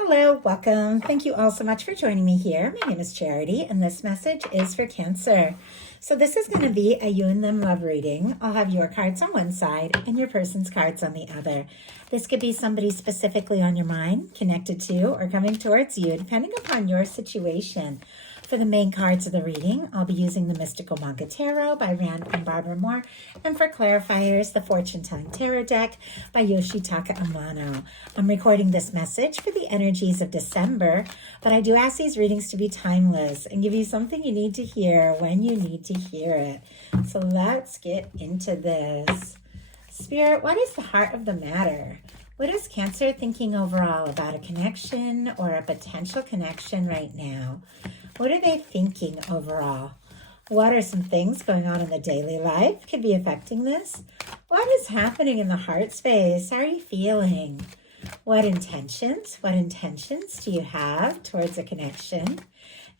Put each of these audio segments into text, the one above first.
Hello, welcome. Thank you all so much for joining me here. My name is Charity, and this message is for Cancer. So this is going to be a you and them love reading. I'll have your cards on one side and your person's cards on the other. This could be somebody specifically on your mind, connected to, or coming towards you, depending upon your situation. For the main cards of the reading, I'll be using the Mystical Manga Tarot by Rann and Barbara Moore, and for clarifiers, the Fortune Telling Tarot deck by Yoshitaka Amano. I'm recording this message for the energies of December, but I do ask these readings to be timeless and give you something you need to hear when you need to hear it. So let's get into this. Spirit, what is the heart of the matter? What is Cancer thinking overall about a connection or a potential connection right now? What are they thinking overall? What are some things going on in the daily life could be affecting this? What is happening in the heart space? How are you feeling? What intentions do you have towards a connection?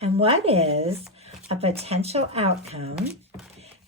And what is a potential outcome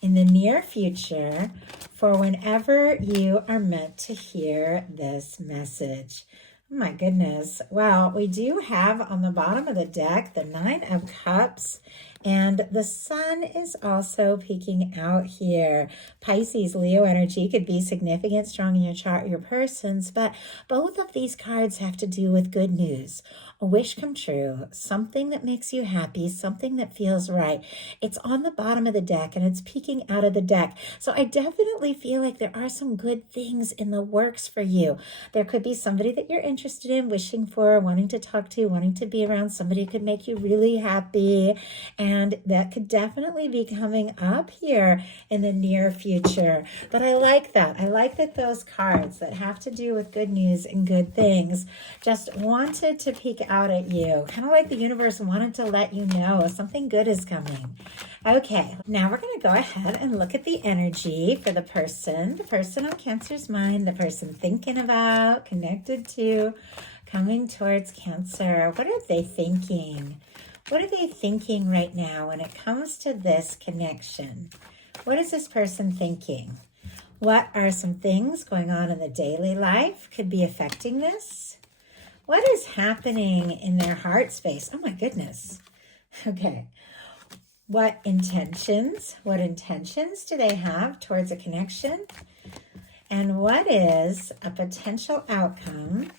in the near future for whenever you are meant to hear this message? Oh my goodness. Well, we do have on the bottom of the deck the Nine of Cups, and the sun is also peeking out here. Pisces, Leo energy could be significant, strong in your chart, your person's, but both of these cards have to do with good news. A wish come true, something that makes you happy, something that feels right. It's on the bottom of the deck and it's peeking out of the deck. So I definitely feel like there are some good things in the works for you. There could be somebody that you're interested in, wishing for, wanting to talk to, wanting to be around. Somebody could make you really happy. And that could definitely be coming up here in the near future. But I like that. I like that those cards that have to do with good news and good things just wanted to peek out at you, kind of like the universe wanted to let you know something good is coming. Okay, now we're going to go ahead and look at the energy for the person on Cancer's mind, the person thinking about, connected to, coming towards Cancer. What are they thinking? What are they thinking right now when it comes to this connection? What is this person thinking? What are some things going on in the daily life could be affecting this? What is happening in their heart space? Oh my goodness. Okay. What intentions do they have towards a connection? And what is a potential outcome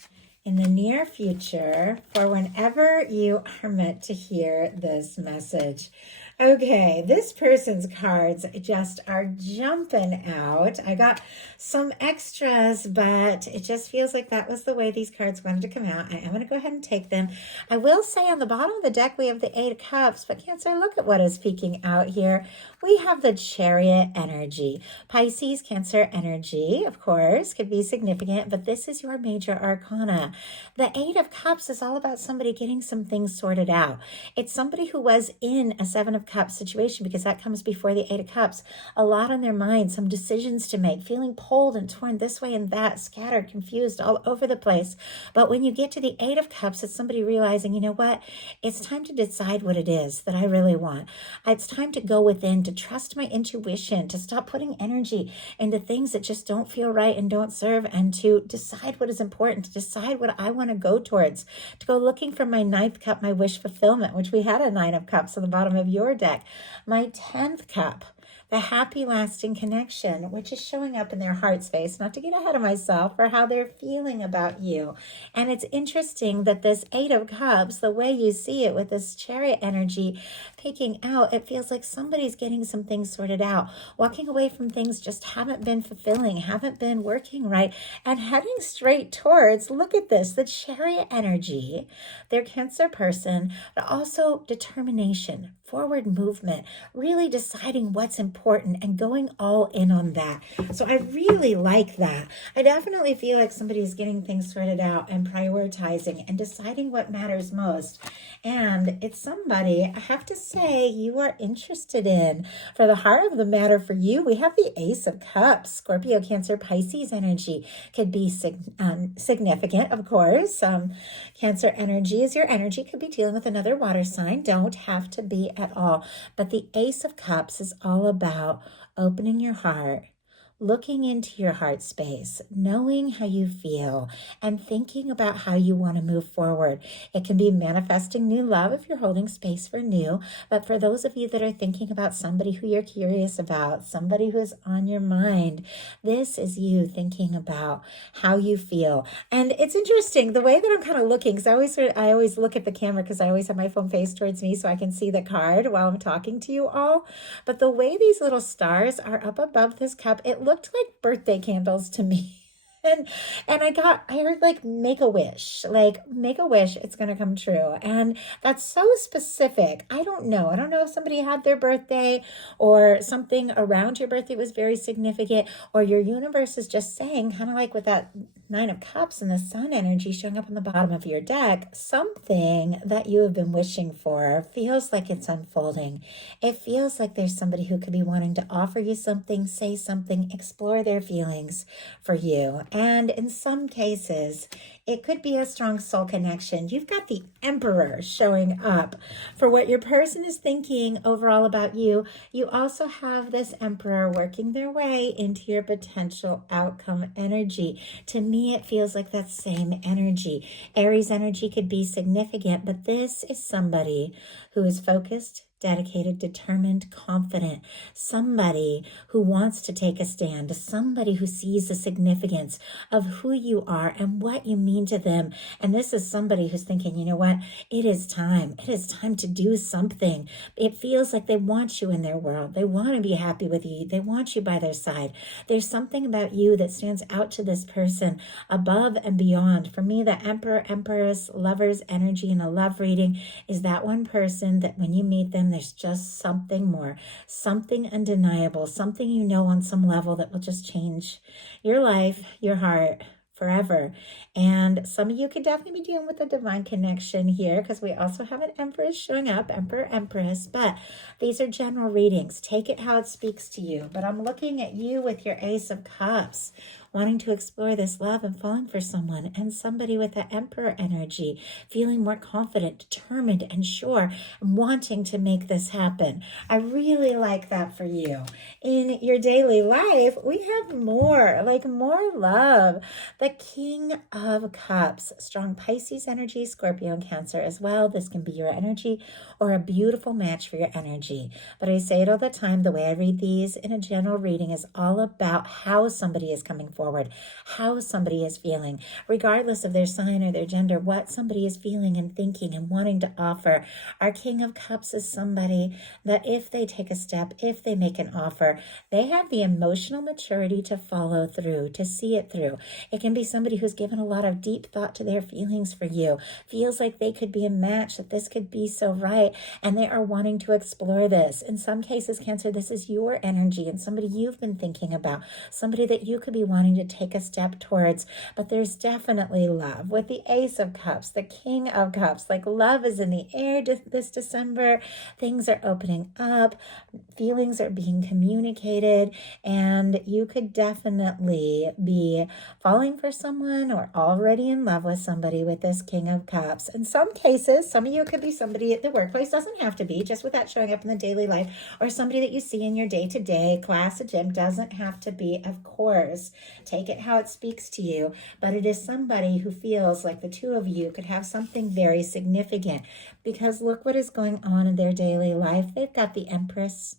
in the near future for whenever you are meant to hear this message? Okay, this person's cards just are jumping out. I got some extras, but it just feels like that was the way these cards wanted to come out. I am going to go ahead and take them. I will say on the bottom of the deck, we have the Eight of Cups, but Cancer, look at what is peeking out here. We have the Chariot energy. Pisces, Cancer energy, of course, could be significant, but this is your major arcana. The Eight of Cups is all about somebody getting some things sorted out. It's somebody who was in a Seven of Cups situation, because that comes before the Eight of Cups. A lot on their mind, some decisions to make, feeling pulled and torn this way and that, scattered, confused, all over the place. But when you get to the Eight of Cups, it's somebody realizing, you know what? It's time to decide what it is that I really want. It's time to go within, to trust my intuition, to stop putting energy into things that just don't feel right and don't serve, and to decide what is important, to decide what I want to go towards, to go looking for my ninth cup, my wish fulfillment, which we had a Nine of Cups on the bottom of your deck. My 10th cup, the happy lasting connection, which is showing up in their heart space, not to get ahead of myself, or how they're feeling about you. And it's interesting that this Eight of Cups, the way you see it with this Chariot energy peeking out, it feels like somebody's getting some things sorted out, walking away from things just haven't been fulfilling, haven't been working right, and heading straight towards, look at this, the Chariot energy, their Cancer person, but also determination, forward movement, really deciding what's important and going all in on that. So I really like that. I definitely feel like somebody's getting things sorted out and prioritizing and deciding what matters most. And it's somebody, I have to say, you are interested in. For the heart of the matter for you, we have the Ace of Cups. Scorpio, Cancer, Pisces energy could be significant, of course. Cancer energy is your energy. Could be dealing with another water sign. Don't have to be at all. But the Ace of Cups is all about opening your heart, looking into your heart space, knowing how you feel, and thinking about how you want to move forward. It can be manifesting new love if you're holding space for new, but for those of you that are thinking about somebody who you're curious about, somebody who's on your mind, this is you thinking about how you feel. And it's interesting the way that I'm kind of looking, because I always look at the camera because I always have my phone face towards me so I can see the card while I'm talking to you all. But the way these little stars are up above this cup, it looked like birthday candles to me. And I heard like make a wish, it's going to come true. And that's so specific. I don't know if somebody had their birthday or something around your birthday was very significant, or your universe is just saying, kind of like with that Nine of Cups and the sun energy showing up on the bottom of your deck, something that you have been wishing for feels like it's unfolding. It feels like there's somebody who could be wanting to offer you something, say something, explore their feelings for you. And in some cases, it could be a strong soul connection. You've got the Emperor showing up for what your person is thinking overall about you. You also have this Emperor working their way into your potential outcome energy. To me, it feels like that same energy. Aries energy could be significant, but this is somebody who is focused, dedicated, determined, confident, somebody who wants to take a stand, somebody who sees the significance of who you are and what you mean to them. And this is somebody who's thinking, you know what, it is time. It is time to do something. It feels like they want you in their world. They want to be happy with you. They want you by their side. There's something about you that stands out to this person above and beyond. For me, the Emperor, Empress, Lover's energy in a love reading is that one person that when you meet them, there's just something more, something undeniable, something you know on some level that will just change your life, your heart, forever. And some of you could definitely be dealing with a divine connection here, because we also have an Empress showing up, Emperor, Empress, but these are general readings. Take it how it speaks to you. But I'm looking at you with your Ace of Cups, wanting to explore this love and falling for someone, and somebody with the Emperor energy, feeling more confident, determined, and sure, and wanting to make this happen. I really like that for you. In your daily life, we have more love. The King of Cups, strong Pisces energy, Scorpio and Cancer as well. This can be your energy or a beautiful match for your energy. But I say it all the time, the way I read these in a general reading is all about how somebody is coming forward, how somebody is feeling, regardless of their sign or their gender, what somebody is feeling and thinking and wanting to offer. Our King of Cups is somebody that if they take a step, if they make an offer, they have the emotional maturity to follow through, to see it through. It can be somebody who's given a lot of deep thought to their feelings for you, feels like they could be a match, that this could be so right, and they are wanting to explore this. In some cases, Cancer, this is your energy and somebody you've been thinking about, somebody that you could be wanting to take a step towards. But there's definitely love with the Ace of Cups, the King of Cups. Like, love is in the air this December. Things are opening up, feelings are being communicated, and you could definitely be falling for someone or already in love with somebody with this King of Cups. In some cases, some of you could be somebody at the workplace, doesn't have to be, just with that showing up in the daily life, or somebody that you see in your day-to-day class, a gym, doesn't have to be, of course. Take it how it speaks to you, but it is somebody who feels like the two of you could have something very significant, because look what is going on in their daily life. They've got the Empress.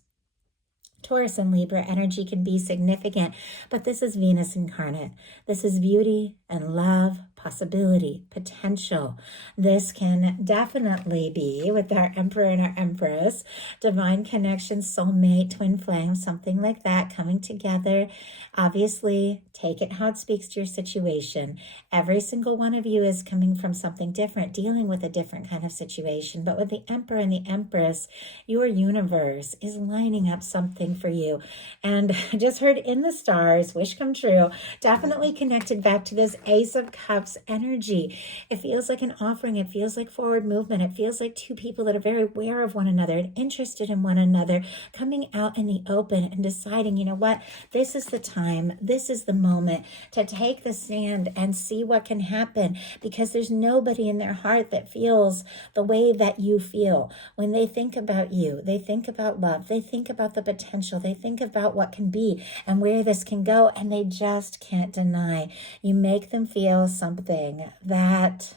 Taurus and Libra energy can be significant, but this is Venus incarnate. This is beauty and love, possibility, potential. This can definitely be, with our Emperor and our Empress, divine connection, soulmate, twin flame, something like that coming together. Obviously, take it how it speaks to your situation. Every single one of you is coming from something different, dealing with a different kind of situation. But with the Emperor and the Empress, your universe is lining up something for you. And I just heard in the stars, wish come true, definitely connected back to this Ace of Cups cross energy. It feels like an offering. It feels like forward movement. It feels like two people that are very aware of one another and interested in one another, coming out in the open and deciding, you know what, this is the time, this is the moment to take the stand and see what can happen, because there's nobody in their heart that feels the way that you feel. When they think about you, they think about love, they think about the potential, they think about what can be and where this can go, and they just can't deny. You make them feel something that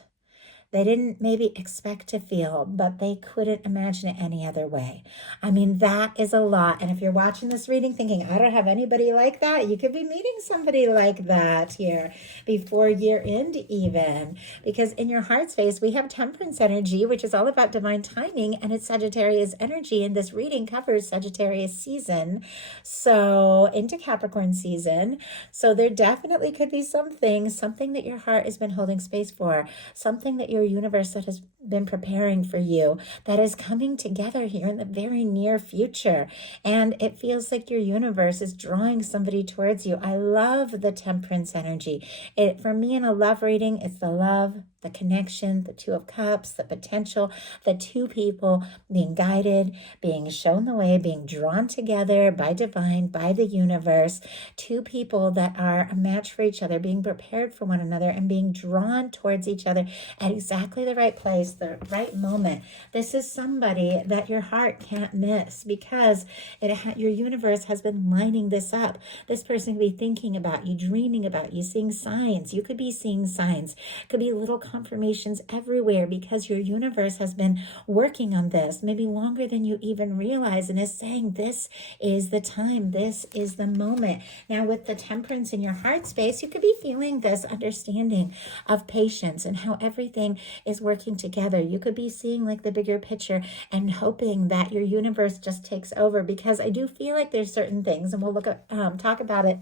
they didn't maybe expect to feel, but they couldn't imagine it any other way. I mean, that is a lot. And if you're watching this reading thinking, I don't have anybody like that, you could be meeting somebody like that here before year end even. Because in your heart space, we have temperance energy, which is all about divine timing, and it's Sagittarius energy. And this reading covers Sagittarius season, so into Capricorn season. So there definitely could be something that your heart has been holding space for, something that your universe that has been preparing for you, that is coming together here in the very near future. And it feels like your universe is drawing somebody towards you. I love the temperance energy. For me in a love reading, it's the love, the connection, the Two of Cups, the potential, the two people being guided, being shown the way, being drawn together by divine, by the universe, two people that are a match for each other, being prepared for one another and being drawn towards each other at exactly the right place, the right moment. This is somebody that your heart can't miss, because your universe has been lining this up. This person could be thinking about you, dreaming about you, seeing signs. You could be seeing signs. Could be little confirmations everywhere, because your universe has been working on this maybe longer than you even realize, and is saying this is the time, this is the moment. Now with the temperance in your heart space, you could be feeling this understanding of patience and how everything is working together. You could be seeing like the bigger picture and hoping that your universe just takes over, because I do feel like there's certain things, and we'll talk about it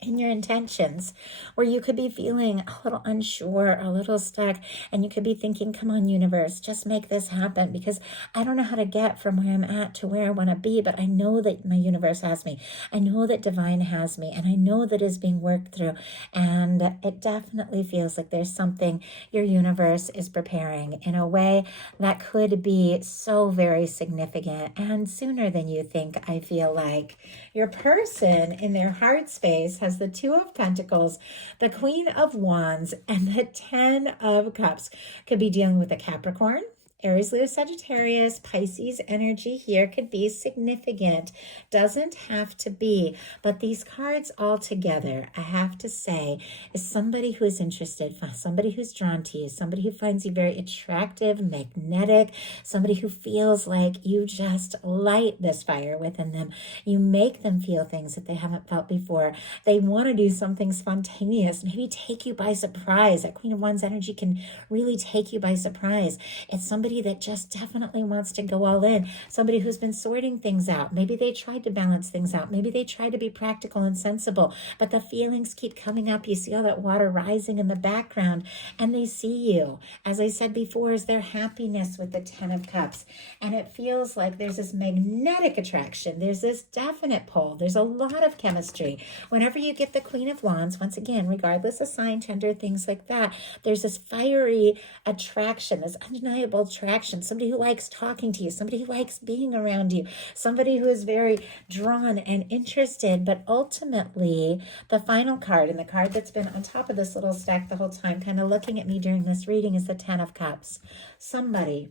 in your intentions, where you could be feeling a little unsure, a little stuck, and you could be thinking, come on, universe, just make this happen, because I don't know how to get from where I'm at to where I want to be, but I know that my universe has me. I know that divine has me, and I know that is being worked through. And it definitely feels like there's something your universe is preparing in a way that could be so very significant and sooner than you think. I feel like your person in their heart space has the Two of Pentacles, the Queen of Wands, and the Ten of Cups. Could be dealing with a Capricorn, Aries, Leo, Sagittarius, Pisces energy here could be significant. Doesn't have to be, but these cards all together, I have to say, is somebody who is interested, somebody who's drawn to you, somebody who finds you very attractive, magnetic, somebody who feels like you just light this fire within them. You make them feel things that they haven't felt before. They want to do something spontaneous, maybe take you by surprise. That Queen of Wands energy can really take you by surprise. It's somebody that just definitely wants to go all in. Somebody who's been sorting things out. Maybe they tried to balance things out. Maybe they tried to be practical and sensible, but the feelings keep coming up. You see all that water rising in the background, and they see you. As I said before, is their happiness with the Ten of Cups. And it feels like there's this magnetic attraction. There's this definite pull. There's a lot of chemistry. Whenever you get the Queen of Wands, once again, regardless of sign, gender, things like that, there's this fiery attraction, this undeniable attraction, somebody who likes talking to you, somebody who likes being around you, somebody who is very drawn and interested. But ultimately, the final card, and the card that's been on top of this little stack the whole time, kind of looking at me during this reading, is the Ten of Cups. Somebody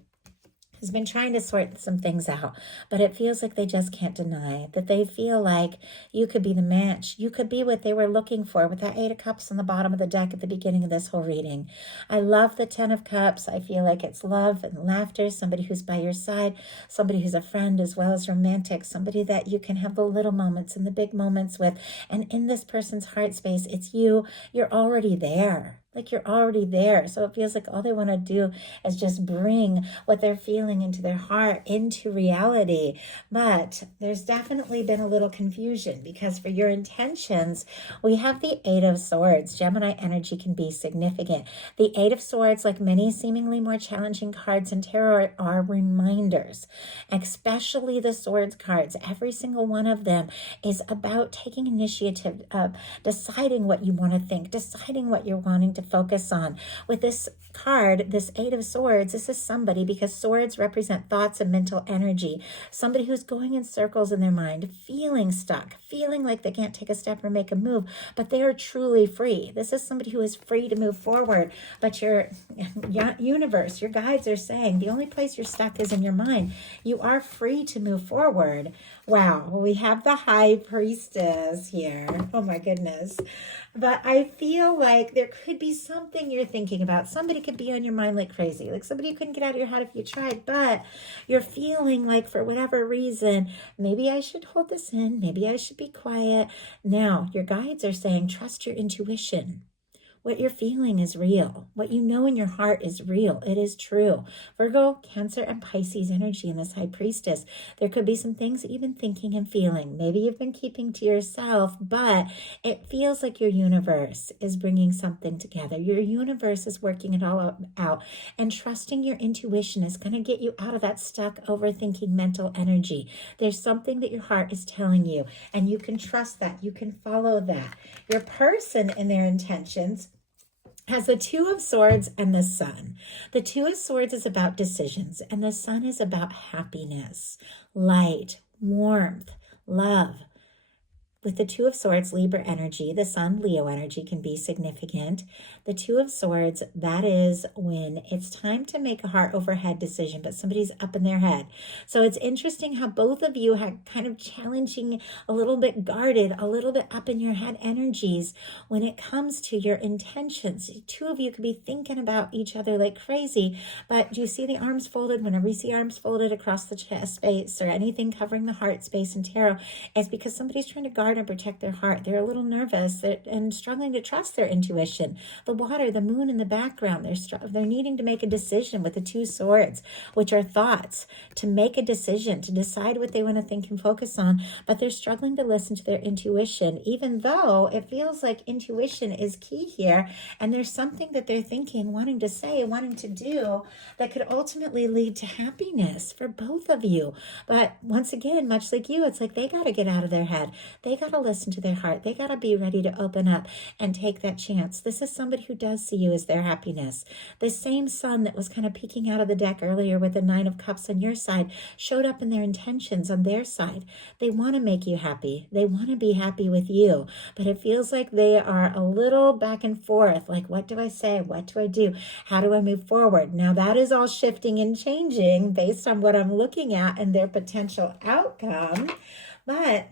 who's been trying to sort some things out, but it feels like they just can't deny that they feel like you could be the match. You could be what they were looking for with that Eight of Cups on the bottom of the deck at the beginning of this whole reading. I love the Ten of Cups. I feel like it's love and laughter, somebody who's by your side, somebody who's a friend as well as romantic, somebody that you can have the little moments and the big moments with. And in this person's heart space, it's you. You're already there. Like you're already there. So it feels like all they want to do is just bring what they're feeling into their heart, into reality. But there's definitely been a little confusion, because for your intentions, we have the Eight of Swords. Gemini energy can be significant. The Eight of Swords, like many seemingly more challenging cards in tarot, are reminders, especially the Swords cards. Every single one of them is about taking initiative, deciding what you want to think, deciding what you're wanting to focus on. With this card, this Eight of Swords, this is somebody, because swords represent thoughts and mental energy, somebody who's going in circles in their mind, feeling stuck, feeling like they can't take a step or make a move, but they are truly free. This is somebody who is free to move forward, but your universe, your guides are saying the only place you're stuck is in your mind. You are free to move forward. Wow, we have the High Priestess here. Oh my goodness. But I feel like there could be something you're thinking about. Somebody could be on your mind like crazy. Like somebody you couldn't get out of your head if you tried, but you're feeling like for whatever reason, maybe I should hold this in. Maybe I should be quiet. Now, your guides are saying, trust your intuition. What you're feeling is real. What you know in your heart is real. It is true. Virgo, Cancer, and Pisces energy in this High Priestess. There could be some things that you've been thinking and feeling. Maybe you've been keeping to yourself, but it feels like your universe is bringing something together. Your universe is working it all out. And trusting your intuition is going to get you out of that stuck overthinking mental energy. There's something that your heart is telling you, and you can trust that. You can follow that. Your person in their intentions has the Two of Swords and the Sun. The Two of Swords is about decisions, and the Sun is about happiness, light, warmth, love. With the Two of Swords, Libra energy, the Sun, Leo energy can be significant. The Two of Swords, that is when it's time to make a heart over head decision, but somebody's up in their head. So it's interesting how both of you have kind of challenging, a little bit guarded, a little bit up in your head energies when it comes to your intentions. Two of you could be thinking about each other like crazy, but do you see the arms folded? Whenever you see arms folded across the chest space or anything covering the heart space in tarot, it's because somebody's trying to guard and protect their heart. They're a little nervous and struggling to trust their intuition. The water, the moon in the background, they're needing to make a decision with the Two Swords, which are thoughts, to make a decision, to decide what they want to think and focus on, but they're struggling to listen to their intuition, even though it feels like intuition is key here, and there's something that they're thinking, wanting to say, wanting to do that could ultimately lead to happiness for both of you. But once again, much like you, it's like they got to get out of their head. They got to listen to their heart. They got to be ready to open up and take that chance. This is somebody who does see you as their happiness. The same Sun that was kind of peeking out of the deck earlier with the Nine of Cups on your side showed up in their intentions on their side. They want to make you happy. They want to be happy with you, but it feels like they are a little back and forth. Like, what do I say? What do I do? How do I move forward? Now that is all shifting and changing based on what I'm looking at and their potential outcome. But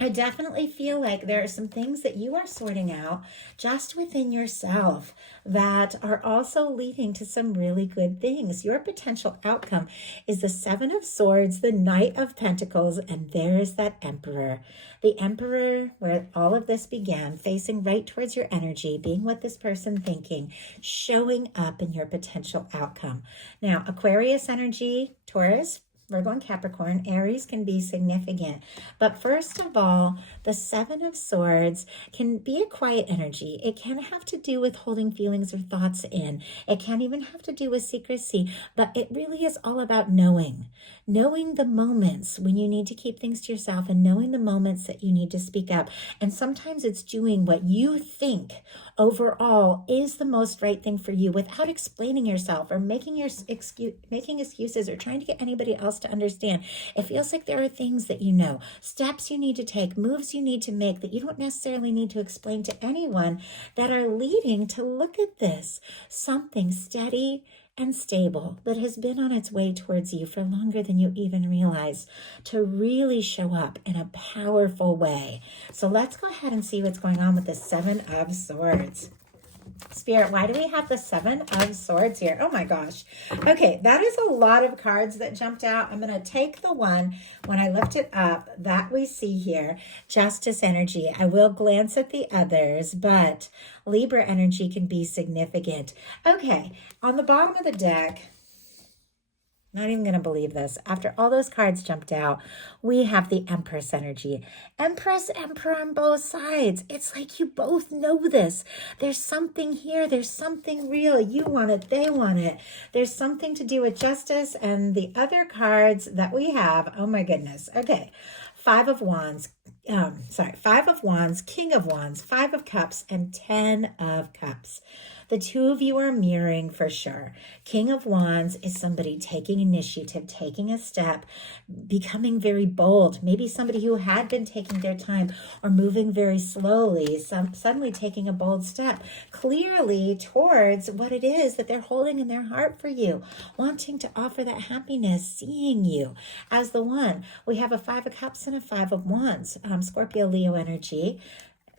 I definitely feel like there are some things that you are sorting out just within yourself that are also leading to some really good things. Your potential outcome is the Seven of Swords, the Knight of Pentacles, and there is that Emperor. The Emperor, where all of this began, facing right towards your energy, being what this person thinking, showing up in your potential outcome. Now, Aquarius energy, Taurus, Virgo and Capricorn, Aries can be significant. But first of all, the Seven of Swords can be a quiet energy. It can have to do with holding feelings or thoughts in. It can even have to do with secrecy. But it really is all about knowing. Knowing the moments when you need to keep things to yourself and knowing the moments that you need to speak up. And sometimes it's doing what you think overall is the most right thing for you without explaining yourself or making excuses or trying to get anybody else to understand. It feels like there are things that you know, steps you need to take, moves you need to make that you don't necessarily need to explain to anyone that are leading to look at this. Something steady and stable that has been on its way towards you for longer than you even realize to really show up in a powerful way. So let's go ahead and see what's going on with the Seven of Swords. Spirit, why do we have the Seven of Swords here? Oh my gosh. Okay, that is a lot of cards that jumped out. I'm going to take the one, when I lift it up, that we see here, Justice energy. I will glance at the others, but Libra energy can be significant. Okay, on the bottom of the deck, not even going to believe this. After all those cards jumped out, we have the Empress energy. Empress, Emperor on both sides. It's like you both know this. There's something here. There's something real. You want it. They want it. There's something to do with justice and the other cards that we have. Oh my goodness. Okay. Five of Wands, King of Wands, Five of Cups, and 10 of Cups. The two of you are mirroring for sure. King of Wands is somebody taking initiative, taking a step, becoming very bold. Maybe somebody who had been taking their time or moving very slowly, suddenly taking a bold step, clearly towards what it is that they're holding in their heart for you, wanting to offer that happiness, seeing you as the one. We have a Five of Cups and a Five of Wands, Scorpio, Leo energy.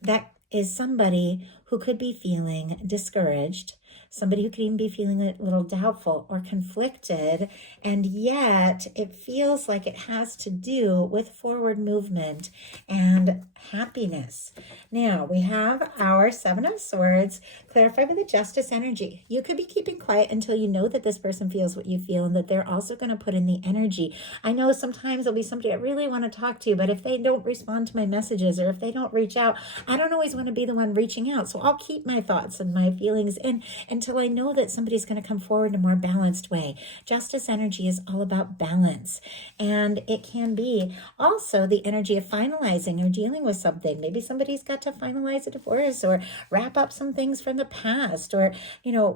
That is somebody who could be feeling discouraged, somebody who could even be feeling a little doubtful or conflicted, and yet it feels like it has to do with forward movement and happiness. Now, we have our Seven of Swords, clarified with the Justice energy. You could be keeping quiet until you know that this person feels what you feel and that they're also going to put in the energy. I know sometimes there'll be somebody I really want to talk to, but if they don't respond to my messages or if they don't reach out, I don't always want to be the one reaching out. So I'll keep my thoughts and my feelings in until I know that somebody's going to come forward in a more balanced way. Justice energy is all about balance. And it can be also the energy of finalizing or dealing with something. Maybe somebody's got to finalize a divorce or wrap up some things from the past or,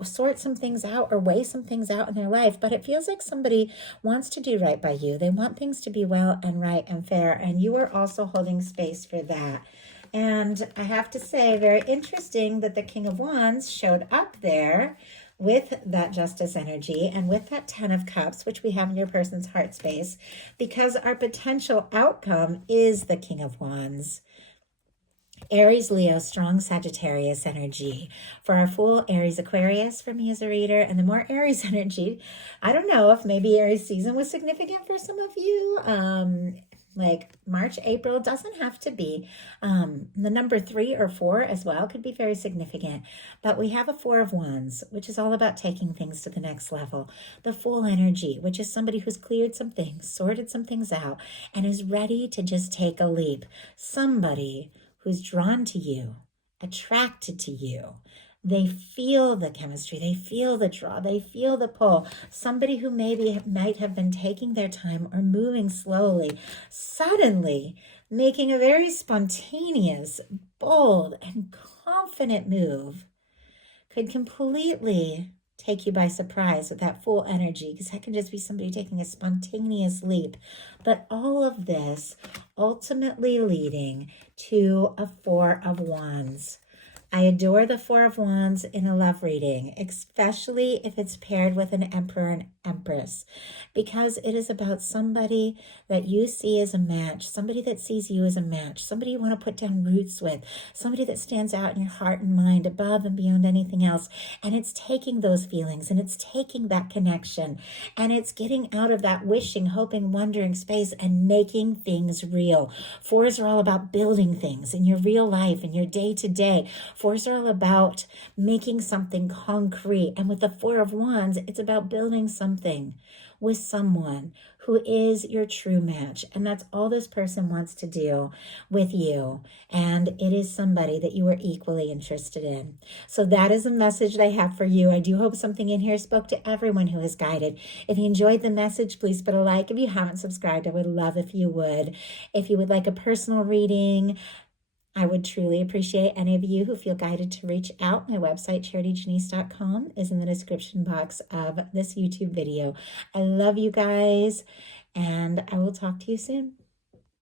sort some things out or weigh some things out in their life. But it feels like somebody wants to do right by you. They want things to be well and right and fair. And you are also holding space for that. And I have to say, very interesting that the King of Wands showed up there with that Justice energy and with that Ten of Cups, which we have in your person's heart space, because our potential outcome is the King of Wands. Aries, Leo, strong Sagittarius energy. For our Fool, Aries, Aquarius for me as a reader, and the more Aries energy, I don't know if maybe Aries season was significant for some of you. Like March, April, doesn't have to be. The number 3 or 4 as well could be very significant. But we have a Four of Wands, which is all about taking things to the next level. The Fool energy, which is somebody who's cleared some things, sorted some things out, and is ready to just take a leap. Somebody who's drawn to you, attracted to you. They feel the chemistry, they feel the draw, they feel the pull. Somebody who might have been taking their time or moving slowly, suddenly making a very spontaneous, bold, and confident move could completely take you by surprise with that Fool energy, because that can just be somebody taking a spontaneous leap. But all of this ultimately leading to a Four of Wands. I adore the Four of Wands in a love reading, especially if it's paired with an Emperor and Empress, because it is about somebody that you see as a match, somebody that sees you as a match, somebody you want to put down roots with, somebody that stands out in your heart and mind above and beyond anything else. And it's taking those feelings and it's taking that connection and it's getting out of that wishing, hoping, wondering space and making things real. Fours are all about building things in your real life, in your day-to-day. Fours are all about making something concrete. And with the Four of Wands, it's about building something with someone who is your true match. And that's all this person wants to do with you. And it is somebody that you are equally interested in. So that is a message that I have for you. I do hope something in here spoke to everyone who is guided. If you enjoyed the message, please put a like. If you haven't subscribed, I would love if you would. If you would like a personal reading, I would truly appreciate any of you who feel guided to reach out. My website, charityjanice.com, is in the description box of this YouTube video. I love you guys, and I will talk to you soon.